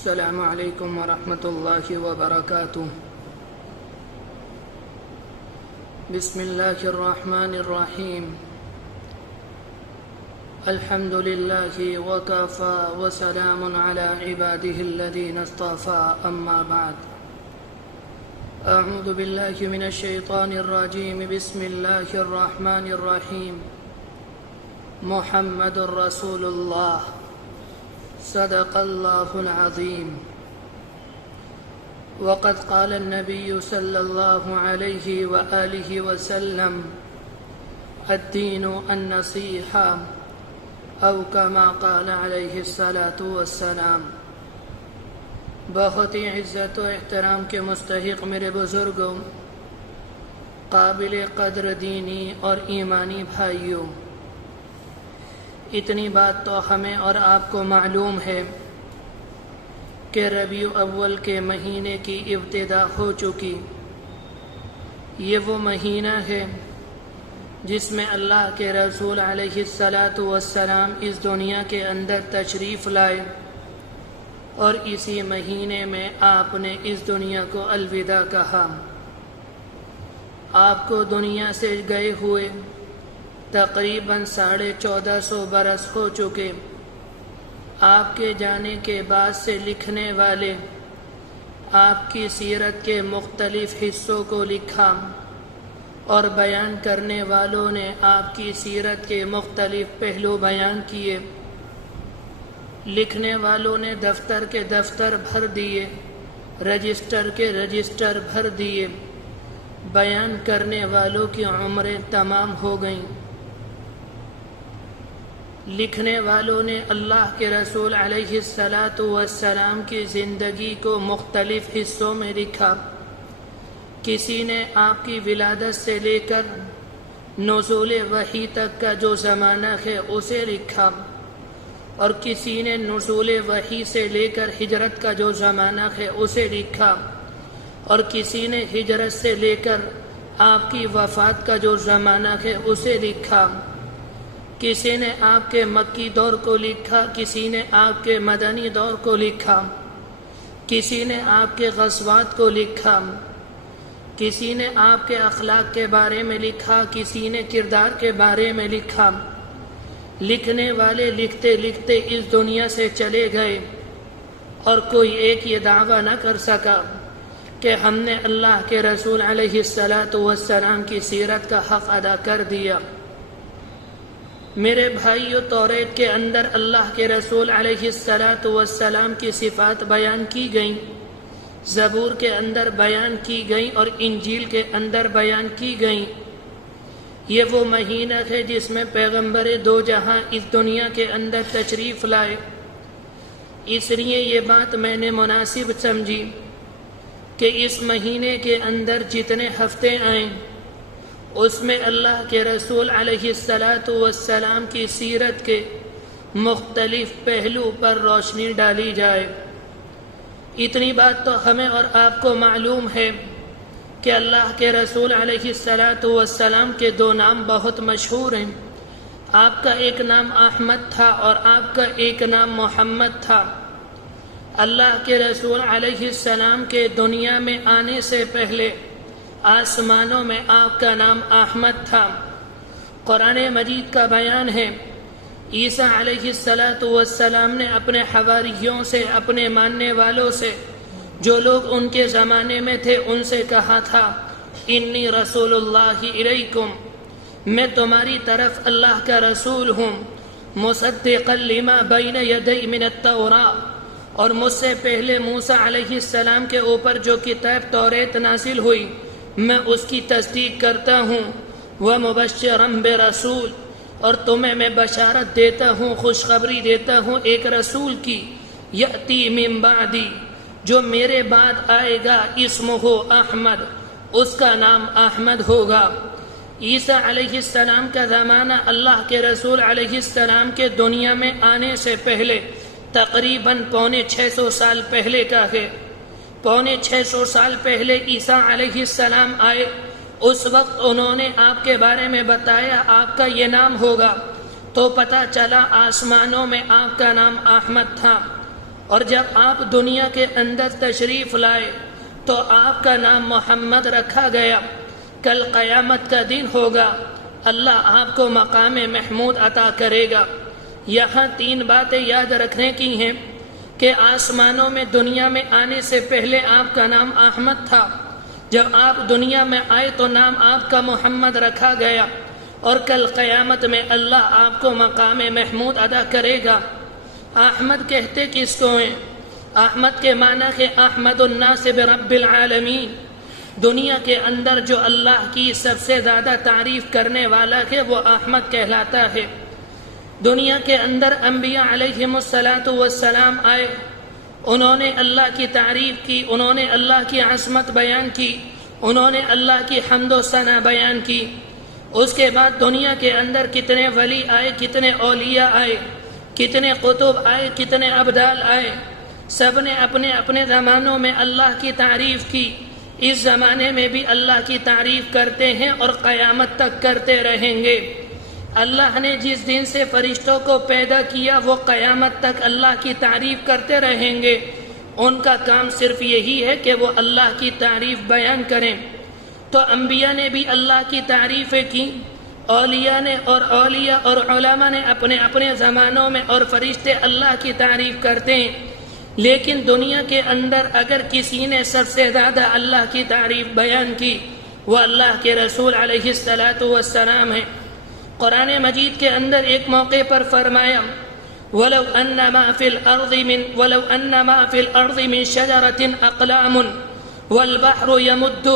السلام علیکم ورحمۃ اللہ وبرکاتہ۔ بسم اللہ الرحمن الرحیم۔ الحمد للہ وکفی وسلام علی عبادہ الذین اصطفی، اما بعد۔ اعوذ باللہ من الشیطان الرجیم، بسم اللہ الرحمن الرحیم۔ محمد رسول اللہ، صدق اللہ العظیم۔ وقد قال النبی صلی اللہ علیہ وآلہ وسلم: الدین النصیحہ، او کما قال علیہ الصلاۃ والسلام۔ بہت ہی عزت و احترام کے مستحق میرے بزرگوں، قابل قدر دینی اور ایمانی بھائیوں، اتنی بات تو ہمیں اور آپ کو معلوم ہے کہ ربیع اول کے مہینے کی ابتدا ہو چکی۔ یہ وہ مہینہ ہے جس میں اللہ کے رسول علیہ الصلاۃ والسلام اس دنیا کے اندر تشریف لائے، اور اسی مہینے میں آپ نے اس دنیا کو الوداع کہا۔ آپ کو دنیا سے گئے ہوئے تقریباً 1450 برس ہو چکے۔ آپ کے جانے کے بعد سے لکھنے والے آپ کی سیرت کے مختلف حصوں کو لکھا، اور بیان کرنے والوں نے آپ کی سیرت کے مختلف پہلو بیان کیے۔ لکھنے والوں نے دفتر کے دفتر بھر دیے، رجسٹر کے رجسٹر بھر دیے، بیان کرنے والوں کی عمریں تمام ہو گئیں۔ لکھنے والوں نے اللہ کے رسول علیہ الصلاۃ والسلام کی زندگی کو مختلف حصوں میں لکھا۔ کسی نے آپ کی ولادت سے لے کر نزول وحی تک کا جو زمانہ ہے اسے لکھا، اور کسی نے نزول وحی سے لے کر ہجرت کا جو زمانہ ہے اسے لکھا، اور کسی نے ہجرت سے لے کر آپ کی وفات کا جو زمانہ ہے اسے لکھا۔ کسی نے آپ کے مکی دور کو لکھا، کسی نے آپ کے مدنی دور کو لکھا، کسی نے آپ کے غزوات کو لکھا، کسی نے آپ کے اخلاق کے بارے میں لکھا، کسی نے کردار کے بارے میں لکھا۔ لکھنے والے لکھتے لکھتے اس دنیا سے چلے گئے، اور کوئی ایک یہ دعویٰ نہ کر سکا کہ ہم نے اللہ کے رسول علیہ الصلاۃ والسلام کی سیرت کا حق ادا کر دیا۔ میرے بھائیو، توریت کے اندر اللہ کے رسول علیہ الصلاۃ والسلام کی صفات بیان کی گئیں، زبور کے اندر بیان کی گئیں، اور انجیل کے اندر بیان کی گئیں۔ یہ وہ مہینہ ہے جس میں پیغمبر دو جہاں اس دنیا کے اندر تشریف لائے۔ اس لیے یہ بات میں نے مناسب سمجھی کہ اس مہینے کے اندر جتنے ہفتے آئیں اس میں اللہ کے رسول علیہ الصلاۃ والسلام کی سیرت کے مختلف پہلو پر روشنی ڈالی جائے۔ اتنی بات تو ہمیں اور آپ کو معلوم ہے کہ اللہ کے رسول علیہ الصلاۃ والسلام کے دو نام بہت مشہور ہیں۔ آپ کا ایک نام احمد تھا اور آپ کا ایک نام محمد تھا۔ اللہ کے رسول علیہ السلام کے دنیا میں آنے سے پہلے آسمانوں میں آپ کا نام احمد تھا۔ قرآن مجید کا بیان ہے، عیسیٰ علیہ الصلاۃ والسلام نے اپنے حواریوں سے، اپنے ماننے والوں سے، جو لوگ ان کے زمانے میں تھے، ان سے کہا تھا: انی رسول اللہ الیکم، میں تمہاری طرف اللہ کا رسول ہوں، مصدقا لما بین یدی من التوراۃ، اور مجھ سے پہلے موسیٰ علیہ السلام کے اوپر جو کتاب توریت نازل ہوئی میں اس کی تصدیق کرتا ہوں، ومبشرا برسول، اور تمہیں میں بشارت دیتا ہوں، خوشخبری دیتا ہوں ایک رسول کی، یأتی من بعدی، جو میرے بعد آئے گا، اسمہ احمد، اس کا نام احمد ہوگا۔ عیسیٰ علیہ السلام کا زمانہ اللہ کے رسول علیہ السلام کے دنیا میں آنے سے پہلے تقریباً 650 سال پہلے کا ہے۔ 650 سال پہلے عیسیٰ علیہ السلام آئے، اس وقت انہوں نے آپ کے بارے میں بتایا آپ کا یہ نام ہوگا، تو پتہ چلا آسمانوں میں آپ کا نام احمد تھا، اور جب آپ دنیا کے اندر تشریف لائے تو آپ کا نام محمد رکھا گیا. کل قیامت کا دن ہوگا، اللہ آپ کو مقام محمود عطا کرے گا. یہاں 3 باتیں یاد رکھنے کی ہیں کہ آسمانوں میں دنیا میں آنے سے پہلے آپ کا نام احمد تھا. جب آپ دنیا میں آئے تو نام آپ کا محمد رکھا گیا، اور کل قیامت میں اللہ آپ کو مقام محمود ادا کرے گا. احمد کہتے کس کو ہیں؟ احمد کے معنی ہے احمد الناس برب العالمین. دنیا کے اندر جو اللہ کی سب سے زیادہ تعریف کرنے والا ہے وہ احمد کہلاتا ہے. دنیا کے اندر انبیاء علیہم السلام آئے، انہوں نے اللہ کی تعریف کی، انہوں نے اللہ کی عظمت بیان کی، انہوں نے اللہ کی حمد و ثنا بیان کی. اس کے بعد دنیا کے اندر کتنے ولی آئے، کتنے اولیاء آئے، کتنے قطب آئے، کتنے ابدال آئے. سب نے اپنے اپنے زمانوں میں اللہ کی تعریف کی. اس زمانے میں بھی اللہ کی تعریف کرتے ہیں اور قیامت تک کرتے رہیں گے. اللہ نے جس دن سے فرشتوں کو پیدا کیا وہ قیامت تک اللہ کی تعریف کرتے رہیں گے. ان کا کام صرف یہی ہے کہ وہ اللہ کی تعریف بیان کریں. تو انبیاء نے بھی اللہ کی تعریفیں کی، اولیاء نے اور علماء نے اپنے اپنے زمانوں میں، اور فرشتے اللہ کی تعریف کرتے ہیں. لیکن دنیا کے اندر اگر کسی نے سب سے زیادہ اللہ کی تعریف بیان کی وہ اللہ کے رسول علیہ السلام ہیں. قرآن مجید کے اندر ایک موقع پر فرمایا وَلَوْ أَنَّ مَا فِي الْأَرْضِ مِنْ شَجَرَةٍ أَقْلَامٌ وَالْبَحْرُ يَمُدُّ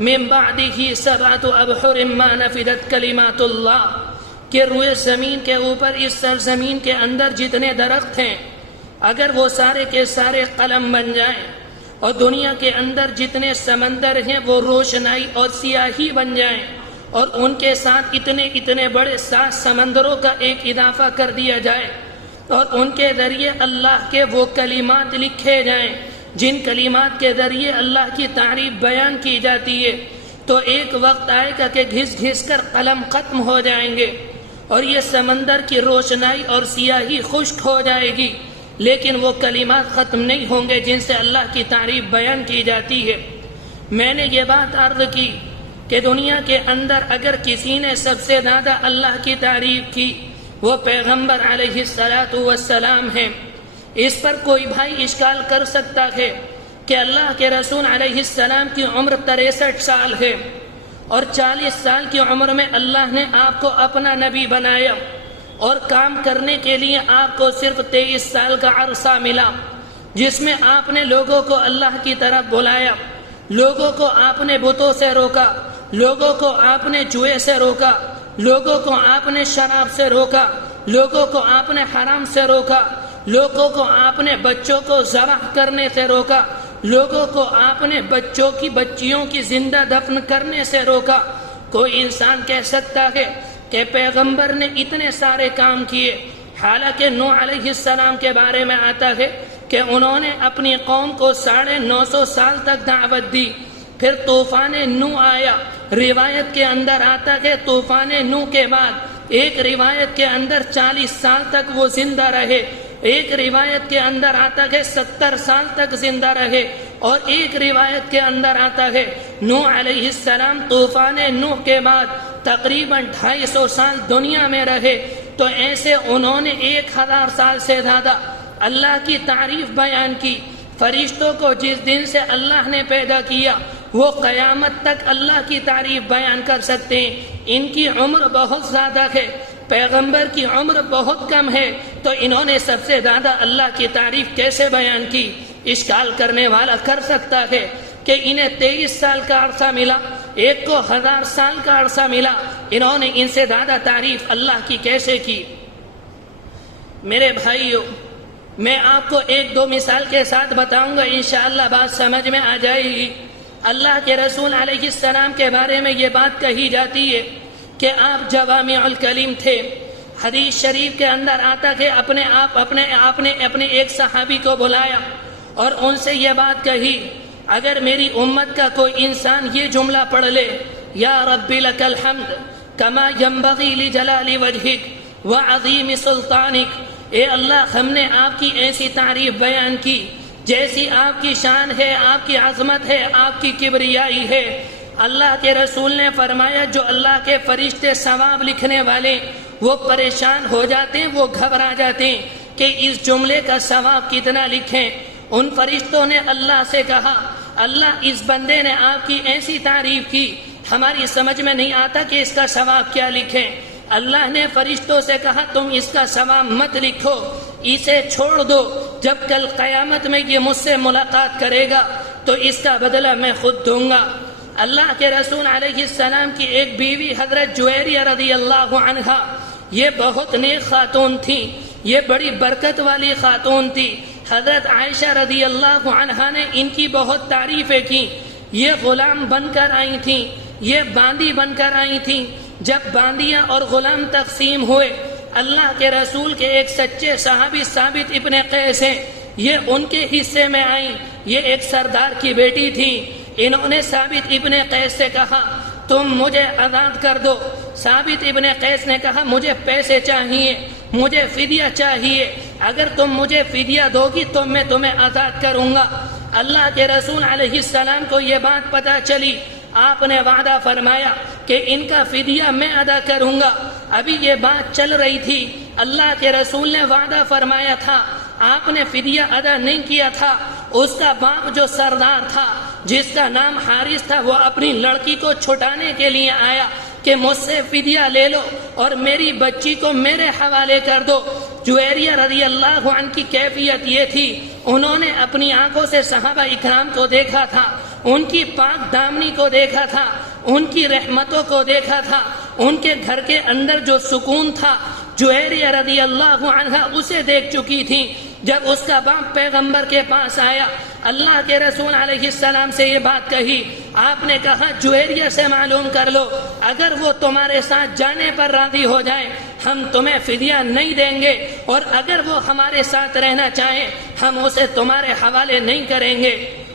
مِنْ بَعْدِهِ 7 أَبْحُرٍ مَا نَفِدَتْ كَلِمَاتُ اللَّهِ کہ روئے زمین کے اوپر اس سرزمین کے اندر جتنے درخت ہیں اگر وہ سارے کے سارے قلم بن جائیں، اور دنیا کے اندر جتنے سمندر ہیں وہ روشنائی اور سیاہی بن جائیں، اور ان کے ساتھ اتنے بڑے 7 سمندروں کا ایک اضافہ کر دیا جائے، اور ان کے ذریعے اللہ کے وہ کلمات لکھے جائیں جن کلمات کے ذریعے اللہ کی تعریف بیان کی جاتی ہے، تو ایک وقت آئے گا کہ گھس گھس کر قلم ختم ہو جائیں گے اور یہ سمندر کی روشنائی اور سیاہی خشک ہو جائے گی، لیکن وہ کلمات ختم نہیں ہوں گے جن سے اللہ کی تعریف بیان کی جاتی ہے. میں نے یہ بات عرض کی کہ دنیا کے اندر اگر کسی نے سب سے زیادہ اللہ کی تعریف کی وہ پیغمبر علیہ السلام ہیں. اس پر کوئی بھائی اشکال کر سکتا ہے کہ اللہ کے رسول علیہ السلام کی عمر 63 سال ہے اور 40 سال کی عمر میں اللہ نے آپ کو اپنا نبی بنایا، اور کام کرنے کے لیے آپ کو صرف 23 سال کا عرصہ ملا، جس میں آپ نے لوگوں کو اللہ کی طرف بلایا، لوگوں کو آپ نے بتوں سے روکا، لوگوں کو آپ نے جوئے سے روکا، لوگوں کو آپ نے شراب سے روکا، لوگوں کو آپ نے حرام سے روکا، لوگوں کو آپ نے بچوں کو ذبح کرنے سے روکا، لوگوں کو آپ نے بچیوں کی زندہ دفن کرنے سے روکا. کوئی انسان کہہ سکتا ہے کہ پیغمبر نے اتنے سارے کام کیے، حالانکہ نوح علیہ السلام کے بارے میں آتا ہے کہ انہوں نے اپنی قوم کو 950 سال تک دعوت دی. پھر طوفان نوح آیا. روایت کے اندر آتا ہے طوفان نوح کے بعد ایک روایت کے اندر 40 سال تک وہ زندہ رہے، ایک روایت کے اندر آتا ہے 70 سال تک زندہ رہے، اور ایک روایت کے اندر آتا ہے نوح علیہ السلام طوفان نوح کے بعد تقریباً 250 سال دنیا میں رہے. تو ایسے انہوں نے 1000 سال سے زیادہ اللہ کی تعریف بیان کی. فرشتوں کو جس دن سے اللہ نے پیدا کیا وہ قیامت تک اللہ کی تعریف بیان کر سکتے ہیں. ان کی عمر بہت زیادہ ہے، پیغمبر کی عمر بہت کم ہے، تو انہوں نے سب سے زیادہ اللہ کی تعریف کیسے بیان کی؟ اشکال کرنے والا کر سکتا ہے کہ انہیں 23 سال کا عرصہ ملا، ایک کو 1000 سال کا عرصہ ملا، انہوں نے ان سے زیادہ تعریف اللہ کی کیسے کی؟ میرے بھائیو، میں آپ کو 1-2 مثال کے ساتھ بتاؤں گا، انشاءاللہ بات سمجھ میں آ جائے گی. اللہ کے رسول علیہ السلام کے بارے میں یہ بات کہی جاتی ہے کہ آپ جوامع الکلم تھے. حدیث شریف کے اندر آتا کہ آپ نے اپنے ایک صحابی کو بلایا اور ان سے یہ بات کہی، اگر میری امت کا کوئی انسان یہ جملہ پڑھ لے، یا رب لک الحمد کما ينبغی لجلال وجہک وعظیم سلطانک، اے اللہ ہم نے آپ کی ایسی تعریف بیان کی جیسی آپ کی شان ہے، آپ کی عظمت ہے، آپ کی کبریائی ہے۔ اللہ کے رسول نے فرمایا جو اللہ کے فرشتے ثواب لکھنے والے وہ پریشان ہو جاتے ہیں، وہ گھبرا جاتے ہیں کہ اس جملے کا ثواب کتنا لکھیں۔ ان فرشتوں نے اللہ سے کہا اللہ اس بندے نے آپ کی ایسی تعریف کی، ہماری سمجھ میں نہیں آتا کہ اس کا ثواب کیا لکھیں۔ اللہ نے فرشتوں سے کہا تم اس کا ثواب مت لکھو، اسے چھوڑ دو، جب کل قیامت میں یہ مجھ سے ملاقات کرے گا تو اس کا بدلہ میں خود دوں گا۔ اللہ کے رسول علیہ السلام کی ایک بیوی حضرت جویریہ رضی اللہ عنہا، یہ بہت نیک خاتون تھی، یہ بڑی برکت والی خاتون تھی۔ حضرت عائشہ رضی اللہ عنہا نے ان کی بہت تعریفیں کی۔ یہ غلام بن کر آئی تھیں، یہ باندی بن کر آئی تھیں۔ جب باندیاں اور غلام تقسیم ہوئے، اللہ کے رسول کے ایک سچے صحابی ثابت ابن قیس ہیں، یہ ان کے حصے میں آئیں۔ یہ ایک سردار کی بیٹی تھی۔ انہوں نے ثابت ابن قیس سے کہا تم مجھے آزاد کر دو۔ ثابت ابن قیس نے کہا مجھے پیسے چاہیے، مجھے فدیہ چاہیے، اگر تم مجھے فدیہ دو گی تو میں تمہیں آزاد کروں گا۔ اللہ کے رسول علیہ السلام کو یہ بات پتہ چلی، آپ نے وعدہ فرمایا کہ ان کا فدیہ میں ادا کروں گا۔ ابھی یہ بات چل رہی تھی، اللہ کے رسول نے وعدہ فرمایا تھا، آپ نے فدیہ ادا نہیں کیا تھا۔ اس کا باپ جو سردار تھا جس کا نام حارث تھا، وہ اپنی لڑکی کو چھٹانے کے لیے آیا کہ مجھ سے فدیہ لے لو اور میری بچی کو میرے حوالے کر دو۔ جویریہ رضی اللہ عنہ کی کیفیت یہ تھی، انہوں نے اپنی آنکھوں سے صحابہ اکرام کو دیکھا تھا، ان کی پاک دامنی کو دیکھا تھا، ان کی رحمتوں کو دیکھا تھا، ان کے گھر کے اندر جو سکون تھا جویریہ رضی اللہ عنہ اسے دیکھ چکی تھی۔ جب اس کا باپ پیغمبر کے پاس آیا، اللہ کے رسول علیہ السلام سے یہ بات کہی، آپ نے کہا جویریہ سے معلوم کر لو، اگر وہ تمہارے ساتھ جانے پر راضی ہو جائے ہم تمہیں فدیہ نہیں دیں گے، اور اگر وہ ہمارے ساتھ رہنا چاہیں ہم اسے تمہارے حوالے نہیں کریں گے۔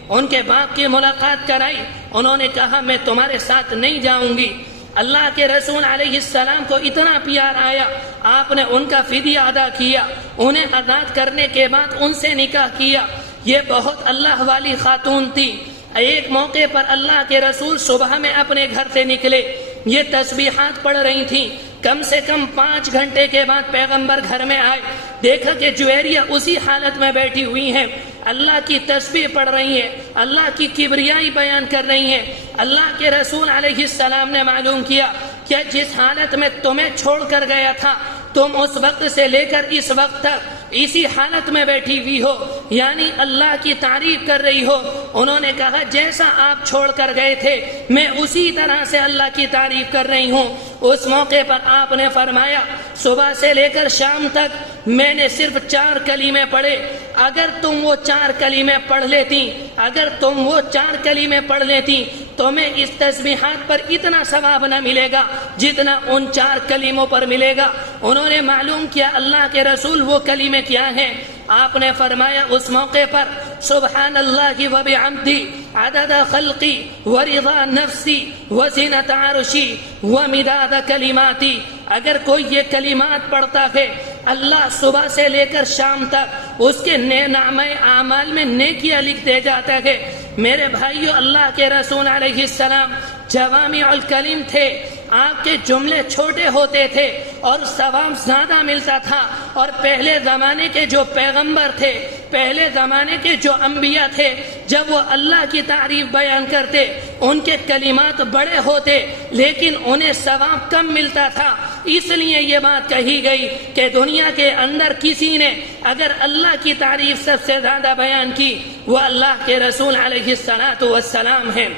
ان کے باپ کی ملاقات کرائی، انہوں نے کہا میں تمہارے ساتھ نہیں جاؤں گی۔ اللہ کے رسول علیہ السلام کو اتنا پیار آیا، آپ نے ان کا فدیہ ادا کیا، انہیں آزاد کرنے کے بعد ان سے نکاح کیا۔ یہ بہت اللہ والی خاتون تھی۔ ایک موقع پر اللہ کے رسول صبح میں اپنے گھر سے نکلے، یہ تسبیحات پڑھ رہی تھیں۔ کم سے کم 5 گھنٹے کے بعد پیغمبر گھر میں آئے، دیکھا کہ جویریہ اسی حالت میں بیٹھی ہوئی ہیں، اللہ کی تسبیح پڑھ رہی ہیں، اللہ کی کبریائی بیان کر رہی ہیں۔ اللہ کے رسول علیہ السلام نے معلوم کیا کہ جس حالت میں تمہیں چھوڑ کر گیا تھا تم اس وقت سے لے کر اس وقت تک اسی حالت میں بیٹھی ہوئی ہو، یعنی اللہ کی تعریف کر رہی ہو۔ انہوں نے کہا جیسا آپ چھوڑ کر گئے تھے میں اسی طرح سے اللہ کی تعریف کر رہی ہوں۔ اس موقع پر آپ نے فرمایا صبح سے لے کر شام تک میں نے صرف 4 کلمے پڑھے، اگر تم وہ 4 کلمے پڑھ لیتی، اگر تم وہ 4 کلمے پڑھ لیتی تو میں اس تسبیحات پر اتنا ثواب نہ ملے گا جتنا ان 4 کلموں پر ملے گا۔ انہوں نے معلوم کیا اللہ کے رسول وہ کلمے کیا ہیں، آپ نے فرمایا اس موقع پر سبحان اللہ و بحمدہ عدد خلقی ورضا نفسی وزنۃ عرشی ومداد کلماتی۔ اگر کوئی یہ کلمات پڑھتا ہے اللہ صبح سے لے کر شام تک اس کے نامہ اعمال میں نیکیاں لکھ دے جاتا ہے۔ میرے بھائیو، اللہ کے رسول علیہ السلام جوامع الکلم تھے، آپ کے جملے چھوٹے ہوتے تھے اور ثواب زیادہ ملتا تھا۔ اور پہلے زمانے کے جو پیغمبر تھے، پہلے زمانے کے جو انبیاء تھے، جب وہ اللہ کی تعریف بیان کرتے ان کے کلمات بڑے ہوتے لیکن انہیں ثواب کم ملتا تھا۔ اس لیے یہ بات کہی گئی کہ دنیا کے اندر کسی نے اگر اللہ کی تعریف سب سے زیادہ بیان کی وہ اللہ کے رسول علیہ السلام ہیں۔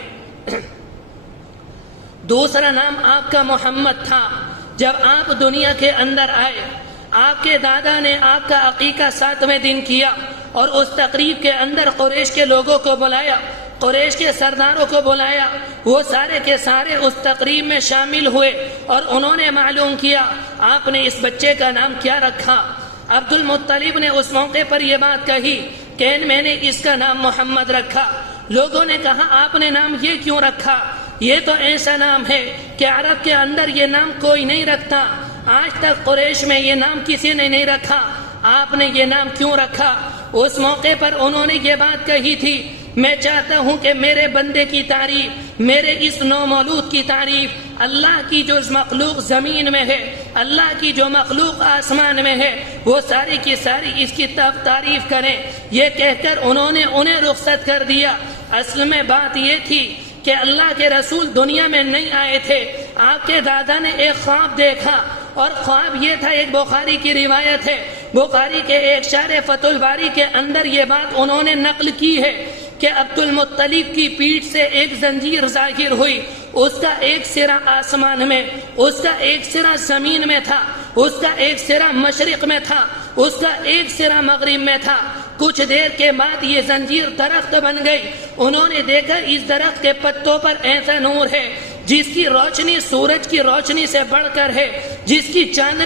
دوسرا نام آپ کا محمد تھا۔ جب آپ دنیا کے اندر آئے، آپ کے دادا نے آپ کا عقیقہ 7ویں دن کیا اور اس تقریب کے اندر قریش کے لوگوں کو بلایا، قریش کے سرداروں کو بلایا، وہ سارے کے سارے اس تقریب میں شامل ہوئے اور انہوں نے معلوم کیا آپ نے اس بچے کا نام کیا رکھا۔ عبد المطلب نے اس موقع پر یہ بات کہی کہ میں نے اس کا نام محمد رکھا۔ لوگوں نے کہا آپ نے نام یہ کیوں رکھا؟ یہ تو ایسا نام ہے کہ عرب کے اندر یہ نام کوئی نہیں رکھتا، آج تک قریش میں یہ نام کسی نے نہیں رکھا۔ آپ نے یہ نام کیوں رکھا؟ اس موقع پر انہوں نے یہ بات کہی تھی، میں چاہتا ہوں کہ میرے بندے کی تعریف، میرے اس نومولود کی تعریف، اللہ کی جو مخلوق زمین میں ہے، اللہ کی جو مخلوق آسمان میں ہے، وہ ساری کی ساری اس کی تعریف کریں۔ یہ کہہ کر انہوں نے انہیں رخصت کر دیا۔ اصل میں بات یہ تھی کہ اللہ کے رسول دنیا میں نہیں آئے تھے، آپ کے دادا نے ایک خواب دیکھا، اور خواب یہ تھا، ایک بخاری کی روایت ہے، بخاری کے ایک شرح فتح الباری کے اندر یہ بات انہوں نے نقل کی ہے کہ عبد المطلب کی پیٹھ سے ایک زنجیر ظاہر ہوئی، اس کا ایک سرا آسمان میں، اس کا ایک سرا زمین میں تھا، اس کا ایک سرا مشرق میں تھا، اس کا ایک سرا مغرب میں تھا۔ کچھ دیر کے بعد یہ زنجیر درخت بن گئی، انہوں نے دیکھا اس درخت کے پتوں پر ایسا نور ہے جس کی روشنی سورج کی روشنی سے بڑھ کر ہے، جس کی چاند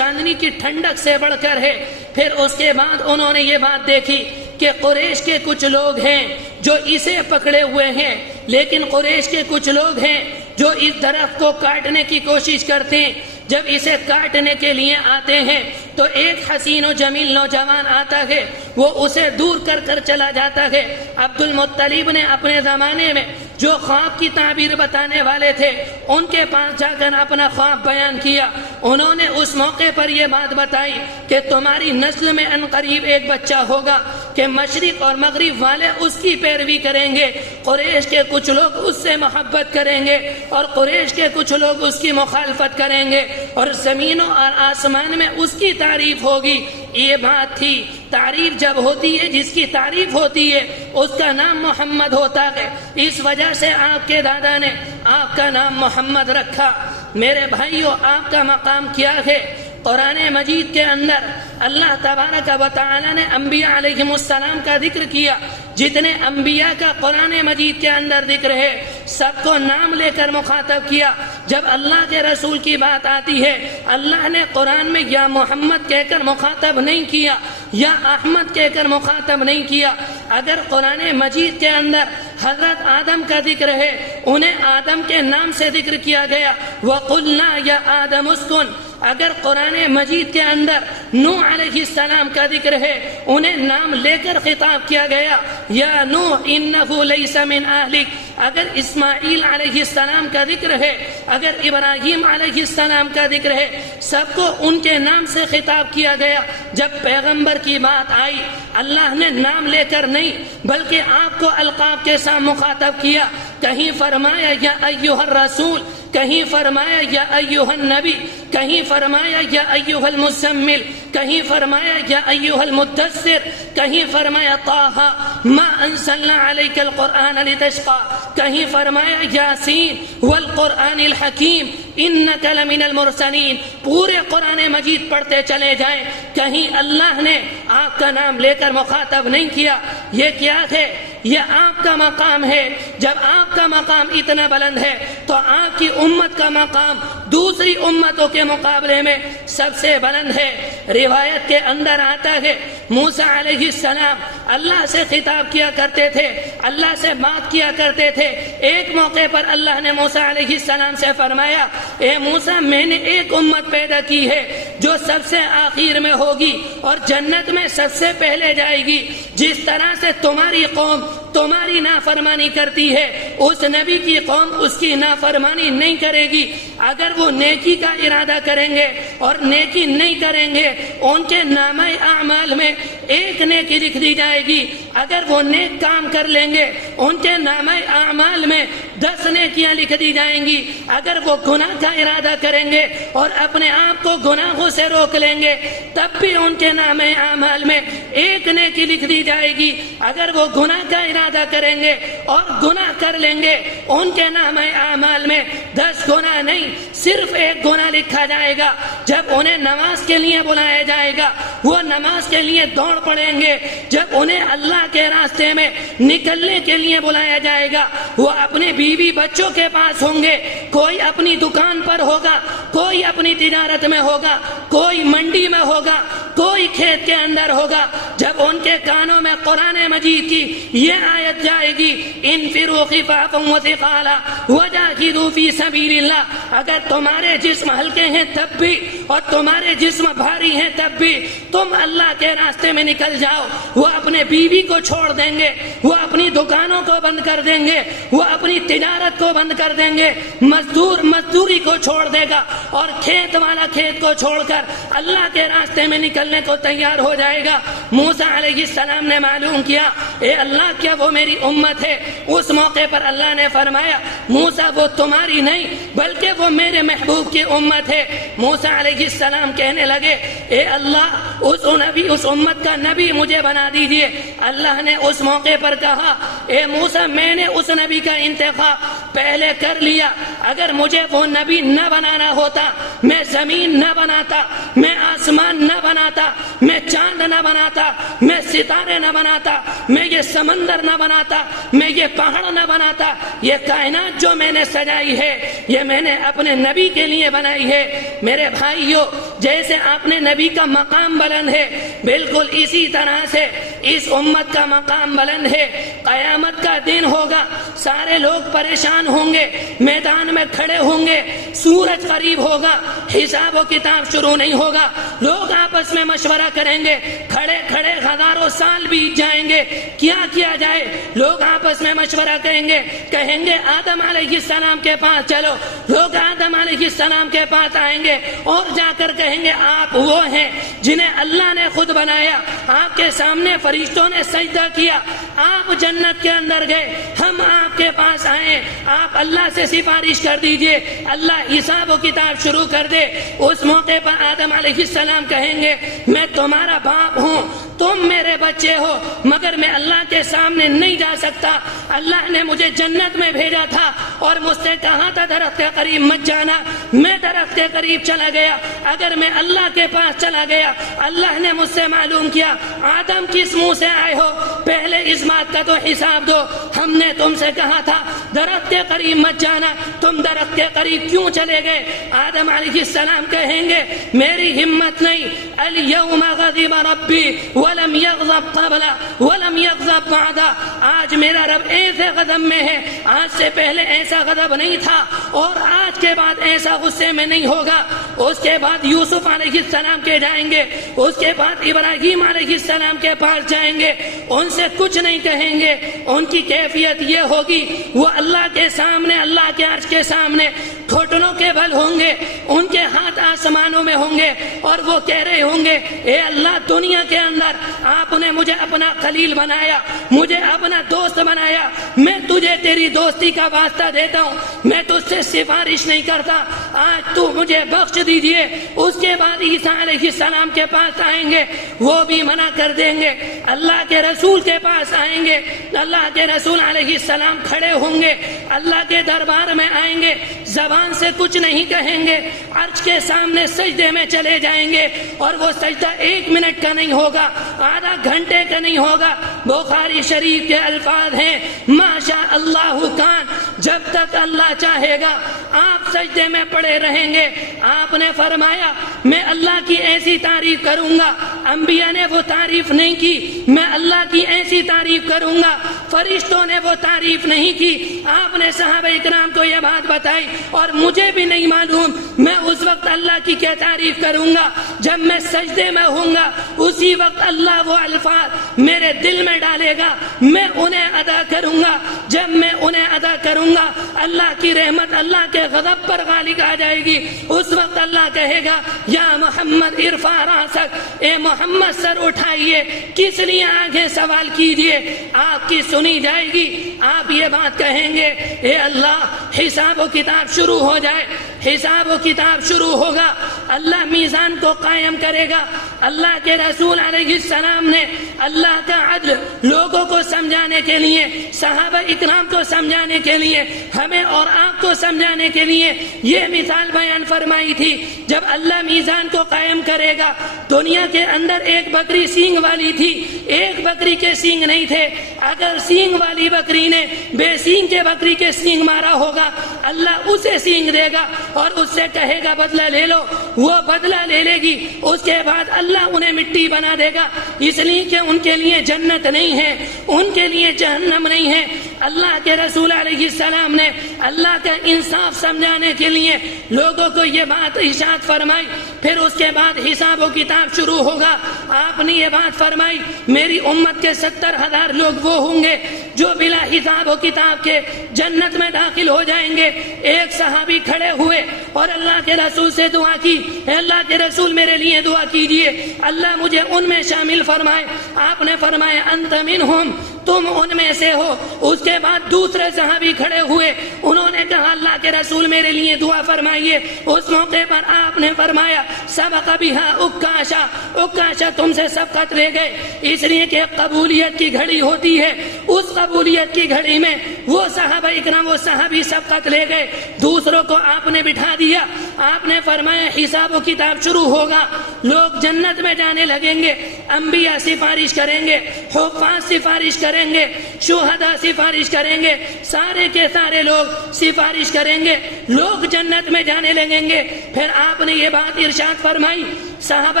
کی ٹھنڈک سے بڑھ کر ہے۔ پھر اس کے بعد انہوں نے یہ بات دیکھی کہ قریش کے کچھ لوگ ہیں جو اسے پکڑے ہوئے ہیں، لیکن قریش کے کچھ لوگ ہیں جو اس درخت کو کاٹنے کی کوشش کرتے ہیں۔ جب اسے کاٹنے کے لیے آتے ہیں تو ایک حسین و جمیل نوجوان آتا ہے، وہ اسے دور کر چلا جاتا ہے۔ عبد المطلب نے اپنے زمانے میں جو خواب کی تعبیر بتانے والے تھے ان کے پاس جا کر اپنا خواب بیان کیا۔ انہوں نے اس موقع پر یہ بات بتائی کہ تمہاری نسل میں عنقریب ایک بچہ ہوگا کہ مشرق اور مغرب والے اس کی پیروی کریں گے، قریش کے کچھ لوگ اس سے محبت کریں گے اور قریش کے کچھ لوگ اس کی مخالفت کریں گے، اور زمینوں اور آسمان میں اس کی تعریف ہوگی۔ یہ بات تھی، تعریف جب ہوتی ہے، جس کی تعریف ہوتی ہے اس کا نام محمد ہوتا ہے، اس وجہ سے آپ کے دادا نے آپ کا نام محمد رکھا۔ میرے بھائیوں، آپ کا مقام کیا ہے؟ قرآن مجید کے اندر اللہ تبارک و تعالی نے انبیاء علیہم السلام کا ذکر کیا۔ جتنے انبیاء کا قرآن مجید کے اندر ذکر ہے سب کو نام لے کر مخاطب کیا۔ جب اللہ کے رسول کی بات آتی ہے اللہ نے قرآن میں یا محمد کہہ کر مخاطب نہیں کیا، یا احمد کہہ کر مخاطب نہیں کیا۔ اگر قرآن مجید کے اندر حضرت آدم کا ذکر ہے انہیں آدم کے نام سے ذکر کیا گیا، وَقُلْنَا يَا آدَمُ اسْكُنْ۔ اگر قرآن مجید کے اندر نوح علیہ السلام کا ذکر ہے انہیں نام لے کر خطاب کیا گیا، یا نوح انہ لیس من اہلک۔ اگر اسماعیل علیہ السلام کا ذکر ہے، اگر ابراہیم علیہ السلام کا ذکر ہے، سب کو ان کے نام سے خطاب کیا گیا۔ جب پیغمبر کی بات آئی اللہ نے نام لے کر نہیں بلکہ آپ کو القاب کے ساتھ مخاطب کیا۔ کہیں فرمایا یا ایھا الرسول، کہیں فرمایا یا ایھا النبی، کہیں فرمایا یا ایھا المزمل، کہیں فرمایا یا ایھا المدثر، کہیں فرمایا طٰہٰ ما انزلنا علیک القرآن لتشقیٰ، کہیں فرمایا یاسین والقرآن الحکیم انک لمن المرسلین۔ پورے قرآن مجید پڑھتے چلے جائیں، کہیں اللہ نے آپ کا نام لے کر مخاطب نہیں کیا۔ یہ کیا ہے؟ یہ آپ کا مقام ہے۔ جب آپ کا مقام اتنا بلند ہے تو آپ کی امت کا مقام دوسری امتوں کے مقابلے میں سب سے بلند ہے۔ روایت کے اندر آتا ہے موسیٰ علیہ السلام اللہ سے خطاب کیا کرتے تھے، اللہ سے بات کیا کرتے تھے۔ ایک موقع پر اللہ نے موسیٰ علیہ السلام سے فرمایا، اے موسیٰ میں نے ایک امت پیدا کی ہے جو سب سے آخر میں ہوگی اور جنت میں سب سے پہلے جائے گی۔ جس طرح سے تمہاری قوم تمہاری نافرمانی کرتی ہے اس نبی کی قوم اس کی نافرمانی نہیں کرے گی۔ اگر وہ نیکی کا ارادہ کریں گے اور نیکی نہیں کریں گے ان کے نامہ اعمال میں ایک نیکی لکھ دی جائے گی۔ اگر وہ نیک کام کر لیں گے ان کے نامہ اعمال میں 10 نیکیاں لکھ دی جائیں گی۔ اگر وہ گناہ کا ارادہ کریں گے اور اپنے آپ کو گناہوں سے روک لیں گے تب بھی ان کے نامہ اعمال میں ایک نیکی لکھ دی جائے گی۔ اگر وہ گناہ کا ارادہ کریں گے اور گناہ کر لیں گے ان کے نامہ اعمال میں 10 گناہ نہیں صرف ایک گناہ لکھا جائے گا۔ جب انہیں نماز کے لیے بلایا جائے گا وہ نماز کے لیے دوڑ پڑیں گے۔ جب انہیں اللہ کے راستے میں نکلنے کے لیے بلایا جائے گا وہ اپنے بیوی بچوں کے پاس ہوں گے، کوئی اپنی دکان پر ہوگا، کوئی اپنی تجارت میں ہوگا، کوئی منڈی میں ہوگا، کوئی کھیت کے اندر ہوگا۔ جب ان کے کانوں میں قرآن مجید کی یہ آیت جائے گی انفروا خفافا وثقالا وجاہدوا فی سبیل اللہ، اگر تمہارے جسم ہلکے ہیں تب بھی اور تمہارے جسم بھاری ہیں تب بھی تم اللہ کے راستے میں نکل جاؤ. وہ اپنے بیوی کو چھوڑ دیں گے, وہ اپنی دکانوں کو بند کر دیں گے, وہ اپنی تجارت کو بند کر دیں گے, مزدور مزدوری کو چھوڑ دے گا اور کھیت والا کھیت کو چھوڑ کر اللہ کے راستے میں نکلنے کو تیار ہو جائے گا. موسیٰ علیہ السلام نے معلوم کیا اے اللہ کیا وہ میری امت ہے؟ اس موقع پر اللہ نے فرمایا موسیٰ وہ تمہاری نہیں بلکہ وہ میرے محبوب کی امت ہے. موسیٰ علیہ السلام کہنے لگے اے اللہ اس امت کا نبی مجھے بنا دیجئے. اللہ نے اس موقع پر کہا اے موسیٰ میں نے اس نبی کا انتخاب پہلے کر لیا. اگر مجھے وہ نبی نہ بنانا ہوتا میں زمین نہ بناتا, میں آسمان نہ بناتا, میں چاند نہ بناتا, میں ستارے نہ بناتا, میں یہ سمندر نہ بناتا, میں یہ پہاڑ نہ بناتا. یہ کائنات جو میں نے سجائی ہے یہ میں نے اپنے نبی کے لیے بنائی ہے. میرے بھائیو جیسے آپ نے نبی کا مقام بلند ہے بالکل اسی طرح سے اس امت کا مقام بلند ہے. قیامت کا دن ہوگا, سارے لوگ پریشان ہوں گے, میدان میں کھڑے ہوں گے, سورج قریب ہوگا, حساب و کتاب شروع نہیں ہوگا. لوگ آپس میں مشورہ کریں گے, کھڑے کھڑے ہزاروں سال بیت جائیں گے, کیا کیا جائے. لوگ آپس میں مشورہ کریں گے, کہیں گے آدم علیہ السلام کے پاس چلو. لوگ آدم علیہ السلام کے پاس آئیں گے اور جا کر کہیں گے آپ وہ ہیں جنہیں اللہ نے خود بنایا, آپ کے سامنے فرشتوں نے سجدہ کیا, آپ جنت کے اندر گئے, ہم آپ کے پاس آئے, آپ اللہ سے سفارش کر دیجئے, اللہ حساب و کتاب شروع کر دے. اس موقع پر آدم علیہ السلام کہیں گے میں تمہارا باپ ہوں, تم میرے بچے ہو, مگر میں اللہ کے سامنے نہیں جا سکتا. اللہ نے مجھے جنت میں بھیجا تھا اور مجھ سے کہا تھا درخت کے قریب مت جانا, میں درخت کے قریب چلا گیا. اگر میں اللہ کے پاس چلا گیا اللہ نے مجھ سے معلوم کیا آدم کس منہ سے آئے ہو, پہلے اس بات کا تو حساب دو. ہم نے تم سے کہا تھا درخت کے قریب مت جانا, تم درخت کے قریب کیوں چلے گئے؟ آدم علیہ السلام کہیں گے میری ہمت نہیں, الیوم غضب ربی ولم یغضب قبل ولم یغضب بعد. آج میرا رب ایسے غضب میں ہے, آج سے پہلے ایسا غضب نہیں تھا اور آج کے بعد ایسا غصے میں نہیں ہوگا. اس کے بعد یوسف علیہ السلام کے جائیں گے, اس کے بعد ابراہیم علیہ السلام کے پاس جائیں گے, ان سے کچھ نہیں کہیں گے. ان کی کیفیت یہ ہوگی وہ اللہ کے سامنے, اللہ کے عرش کے سامنے گھٹنوں کے بل ہوں گے, ان کے ہاتھ آسمانوں میں ہوں گے اور وہ کہہ رہے ہوں گے اے اللہ دنیا کے اندر آپ نے مجھے اپنا خلیل بنایا, مجھے اپنا دوست بنایا, میں تجھے تیری دوستی کا واسطہ دیتا ہوں, میں تجھ سے سفارش نہیں کرتا, آج تو مجھے بخش دیجئے. اس کے بعد عیسیٰ علیہ السلام کے پاس آئیں گے, وہ بھی منع کر دیں گے. اللہ کے رسول کے پاس آئیں گے, اللہ کے رسول علیہ السلام کھڑے ہوں گے, اللہ کے دربار میں آئیں گے, زبان سے کچھ نہیں کہیں گے, عرش کے سامنے سجدے میں چلے جائیں گے اور وہ سجدہ 1 منٹ کا نہیں ہوگا, آدھا گھنٹے کا نہیں ہوگا. بخاری شریف کے الفاظ ہیں ما شاء اللہ کان, جب تک اللہ چاہے گا آپ سجدے میں پڑے رہیں گے. آپ نے فرمایا میں اللہ کی ایسی تعریف کروں گا, انبیاء نے وہ تعریف نہیں کی, میں اللہ کی ایسی تعریف کروں گا, فرشتوں نے وہ تعریف نہیں کی. آپ نے صحابہ اکرام کو یہ بات بتائی اور مجھے بھی نہیں معلوم میں اس وقت اللہ کی کیا تعریف کروں گا. جب میں سجدے میں ہوں گا اسی وقت اللہ وہ الفاظ میرے دل میں ڈالے گا, میں انہیں ادا کروں گا. جب میں انہیں ادا کروں گا اللہ کی رحمت اللہ کے غضب پر غالب آ جائے گی. اس وقت اللہ کہے گا یا محمد ارفع راسک, اے محمد سر اٹھائیے, کس لیے آگے سوال کیجئے, آپ کی سنی جائے گی. آپ یہ بات کہیں گے اے اللہ حساب و کتاب شروع ہو جائے, حساب و کتاب شروع ہوگا, اللہ میزان کو قائم کرے گا. اللہ کے رسول علیہ السلام نے اللہ کا عدل لوگوں کو سمجھانے کے لیے, صحابہ اکرام کو سمجھانے کے لیے, ہمیں اور آپ کو سمجھانے کے لیے یہ مثال بیان فرمائی تھی. جب اللہ میزان کو قائم کرے گا, دنیا کے اندر ایک بکری سینگ والی تھی, ایک بکری کے سینگ نہیں تھے. اگر سینگ والی بکری نے بے سینگ کے بکری کے سینگ مارا ہوگا اللہ اسے سینگ دے گا اور اس سے کہے گا بدلہ لے لو, وہ بدلہ لے لے گی. اس کے بعد اللہ انہیں مٹی بنا دے گا, اس لیے کہ ان کے لیے جنت نہیں ہے, ان کے لیے جہنم نہیں ہے. اللہ کے رسول علیہ السلام نے اللہ کا انصاف سمجھانے کے لیے لوگوں کو یہ بات ارشاد فرمائی. پھر اس کے بعد حساب و کتاب شروع ہوگا. آپ نے یہ بات فرمائی میری امت کے 70,000 لوگ وہ ہوں گے جو بلا حساب و کتاب کے جنت میں داخل ہو جائیں گے. ایک صحابی کھڑے ہوئے اور اللہ کے رسول سے دعا کی, اے اللہ کے رسول میرے لیے دعا کیجئے, اللہ مجھے ان میں شامل فرمائے. آپ نے فرمایا انت منہم, تم ان میں سے ہو. اس کے بعد دوسرے صحابی کھڑے ہوئے, انہوں نے کہا اللہ کے رسول میرے لیے دعا فرمائیے. اس موقع پر آپ نے فرمایا سبق بہا عکاشہ, عکاشہ تم سے سبقت لے گئے. اس لیے کہ قبولیت کی گھڑی ہوتی ہے, اس قبولیت کی گھڑی میں وہ صحابہ اکرام وہ صحابی سبقت لے گئے. دوسروں کو آپ نے بٹھا دیا. آپ نے فرمایا حساب و کتاب شروع ہوگا, لوگ جنت میں جانے لگیں گے. انبیاء سفارش کریں گے, حفاظ سفارش کریں گے, شہداء سفارش کریں گے, سارے کے سارے لوگ سفارش کریں گے, لوگ جنت میں جانے لگیں گے. پھر آپ نے یہ بات ارشاد فرمائی صحابہ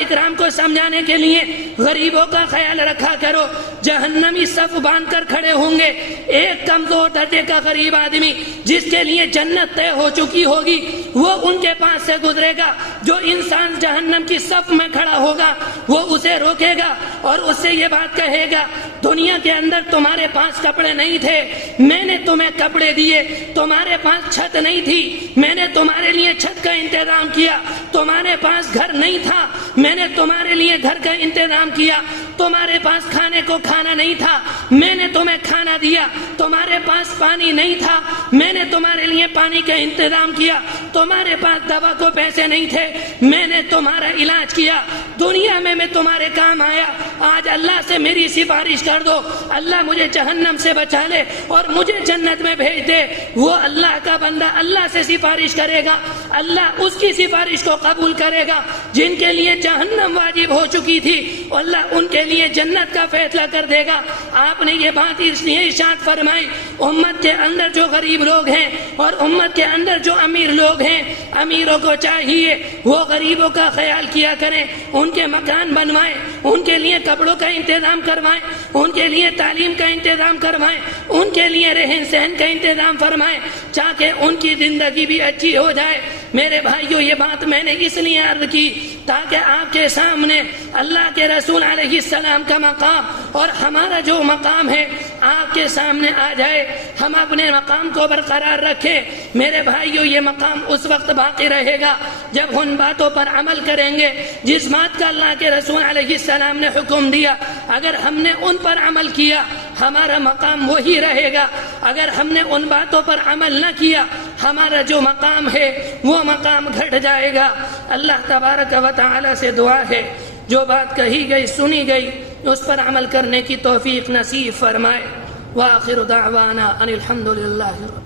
اکرام کو سمجھانے کے لیے غریبوں کا خیال رکھا کرو. جہنمی صف باندھ کر کھڑے ہوں گے. ایک کمزور درجے کا غریب آدمی جس کے لیے جنت طے ہو چکی ہوگی وہ ان کے پاس سے گزرے گا. جو انسان جہنم کی صف میں کھڑا ہوگا وہ اسے روکے گا اور اس سے یہ بات کہے گا دنیا کے اندر تمہارے پاس کپڑے نہیں تھے, میں نے تمہیں کپڑے دیے. تمہارے پاس چھت نہیں تھی, میں نے تمہارے لیے چھت کا انتظام کیا. تمہارے پاس گھر نہیں تھا, میں نے تمہارے لیے گھر کا انتظام کیا. تمہارے پاس کھانے کو کھانا نہیں تھا, میں نے تمہیں کھانا دیا. تمہارے پاس پانی نہیں تھا, میں نے تمہارے لیے پانی کا انتظام کیا. تمہارے پاس دوا کو پیسے نہیں تھے, میں نے تمہارا علاج کیا. دنیا میں تمہارے کام آیا. آج اللہ سے میری سفارش کر دو, اللہ مجھے جہنم سے بچا لے اور مجھے جنت میں بھیج دے. وہ اللہ کا بندہ اللہ سے سفارش کرے گا, اللہ اس کی سفارش کو قبول کرے گا. جن کے لیے جہنم واجب ہو چکی تھی اللہ ان کے لیے جنت کا فیصلہ کر دے گا. آپ نے یہ بات اس لیے ارشاد فرمائی امت کے اندر جو غریب لوگ ہیں اور امت کے اندر جو امیر لوگ ہیں, امیروں کو چاہیے وہ غریبوں کا خیال کیا کریں, ان کے مکان بنوائیں, ان کے لیے کپڑوں کا انتظام کروائیں, ان کے لیے تعلیم کا انتظام کروائیں, ان کے لیے رہن سہن کا انتظام فرمائیں تاکہ ان کی زندگی بھی اچھی ہو جائے. میرے بھائیوں یہ بات میں نے اس لیے عرض کی تاکہ آپ کے سامنے اللہ کے رسول علیہ السلام کا مقام اور ہمارا جو مقام ہے آپ کے سامنے آ جائے. ہم اپنے مقام کو برقرار رکھیں. میرے بھائیوں یہ مقام اس وقت باقی رہے گا جب ان باتوں پر عمل کریں گے جس بات کا اللہ کے رسول علیہ السلام نے حکم دیا. اگر ہم نے ان پر عمل کیا ہمارا مقام وہی رہے گا. اگر ہم نے ان باتوں پر عمل نہ کیا ہمارا جو مقام ہے وہ مقام گھٹ جائے گا. اللہ تبارک و تعالی سے دعا ہے جو بات کہی گئی سنی گئی اس پر عمل کرنے کی توفیق نصیب فرمائے. وآخر دعوانا ان الحمد للہ رب